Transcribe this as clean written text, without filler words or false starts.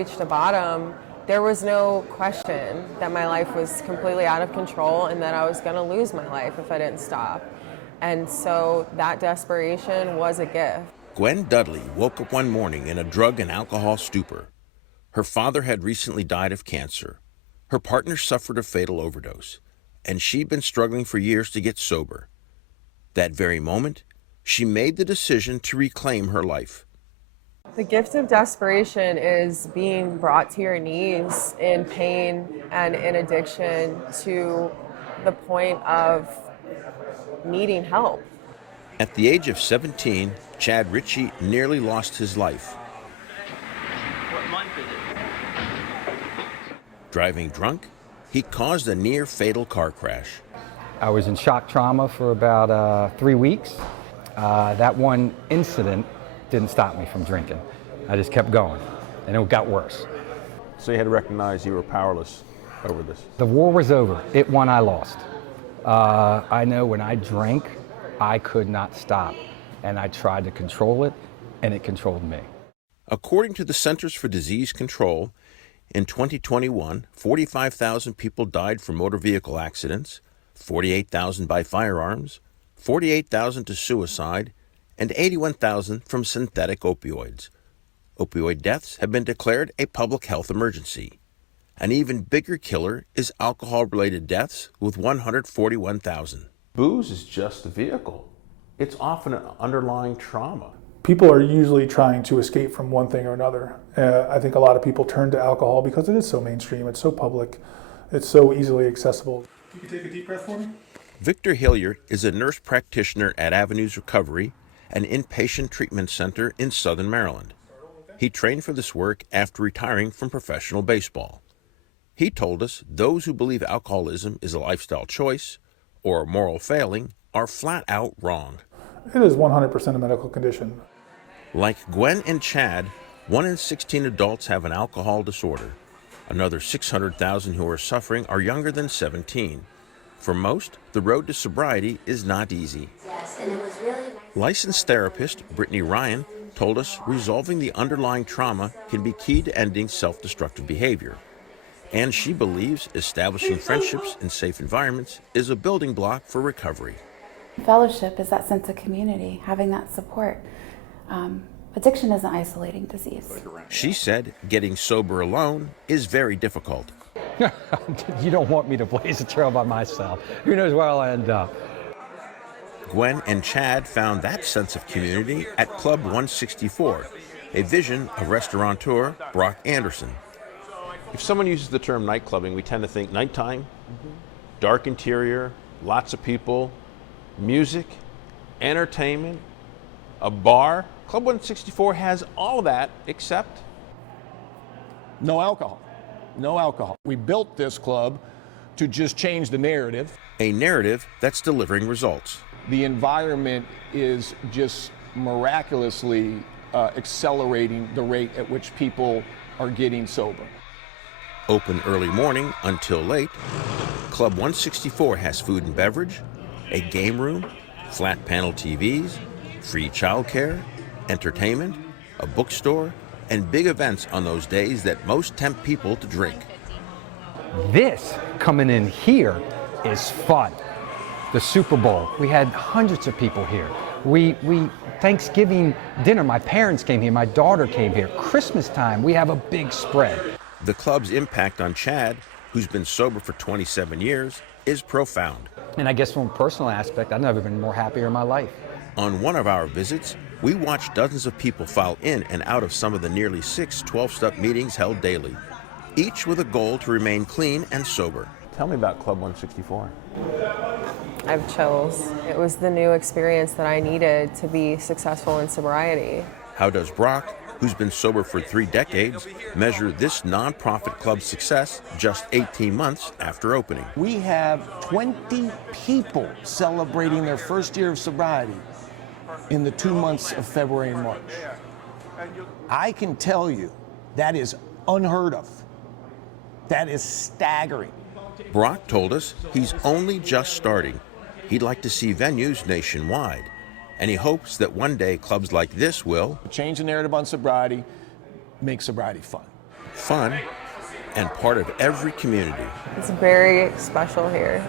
Reached a bottom, there was no question that my life was completely out of control and that I was going to lose my life if I didn't stop. And so that desperation was a gift. Gwen Dudley woke up one morning in a drug and alcohol stupor. Her father had recently died of cancer. Her partner suffered a fatal overdose, and she'd been struggling for years to get sober. That very moment, she made the decision to reclaim her life. The gift of desperation is being brought to your knees in pain and in addiction to the point of needing help. At the age of 17, Chad Ritchie nearly lost his life. What month is it? Driving drunk, he caused a near-fatal car crash. I was in shock trauma for about 3 weeks. That one incident didn't stop me from drinking. I just kept going, and it got worse. So you had to recognize you were powerless over this. The war was over. It won, I lost. I know when I drank, I could not stop, and I tried to control it, and it controlled me. According to the Centers for Disease Control, in 2021, 45,000 people died from motor vehicle accidents, 48,000 by firearms, 48,000 to suicide, and 81,000 from synthetic opioids. Opioid deaths have been declared a public health emergency. An even bigger killer is alcohol-related deaths with 141,000. Booze is just a vehicle. It's often an underlying trauma. People are usually trying to escape from one thing or another. I think a lot of people turn to alcohol because it is so mainstream, it's so public, it's so easily accessible. You can take a deep breath for me? Victor Hilliard is a nurse practitioner at Avenues Recovery, an inpatient treatment center in Southern Maryland. He trained for this work after retiring from professional baseball. He told us those who believe alcoholism is a lifestyle choice or a moral failing are flat out wrong. It is 100% a medical condition. Like Gwen and Chad, 1 in 16 adults have an alcohol disorder. Another 600,000 who are suffering are younger than 17. For most, the road to sobriety is not easy. Yes, and it was really nice. Licensed therapist Brittany Ryan told us resolving the underlying trauma can be key to ending self-destructive behavior. And she believes establishing friendships in safe environments is a building block for recovery. Fellowship is that sense of community, having that support. Addiction is an isolating disease. She said getting sober alone is very difficult. You don't want me to blaze a trail by myself. Who knows where I'll end up? Gwen and Chad found that sense of community at Club 164, a vision of restaurateur Brock Anderson. If someone uses the term nightclubbing, we tend to think nighttime, dark interior, lots of people, music, entertainment, a bar. Club 164 has all of that except no alcohol. No alcohol. We built this club to just change the narrative. A narrative that's delivering results. The environment is just miraculously accelerating the rate at which people are getting sober. Open early morning until late, Club 164 has food and beverage, a game room, flat panel TVs, free childcare, entertainment, a bookstore, and big events on those days that most tempt people to drink. This coming in here is fun. The Super Bowl, we had hundreds of people here. We Thanksgiving dinner, my parents came here, my daughter came here. Christmas time, we have a big spread. The club's impact on Chad, who's been sober for 27 years, is profound. And I guess from a personal aspect, I've never been more happier in my life. On one of our visits, we watched dozens of people file in and out of some of the nearly 6 12-step meetings held daily, each with a goal to remain clean and sober. Tell me about Club 164. I have chills. It was the new experience that I needed to be successful in sobriety. How does Brock, who's been sober for 3 decades, measure this nonprofit club's success just 18 months after opening? We have 20 people celebrating their first year of sobriety in the 2 months of February and March. I can tell you that is unheard of. That is staggering. Brock told us he's only just starting. He'd like to see venues nationwide, and he hopes that one day clubs like this will change the narrative on sobriety, make sobriety fun. fun, and part of every community. It's very special here.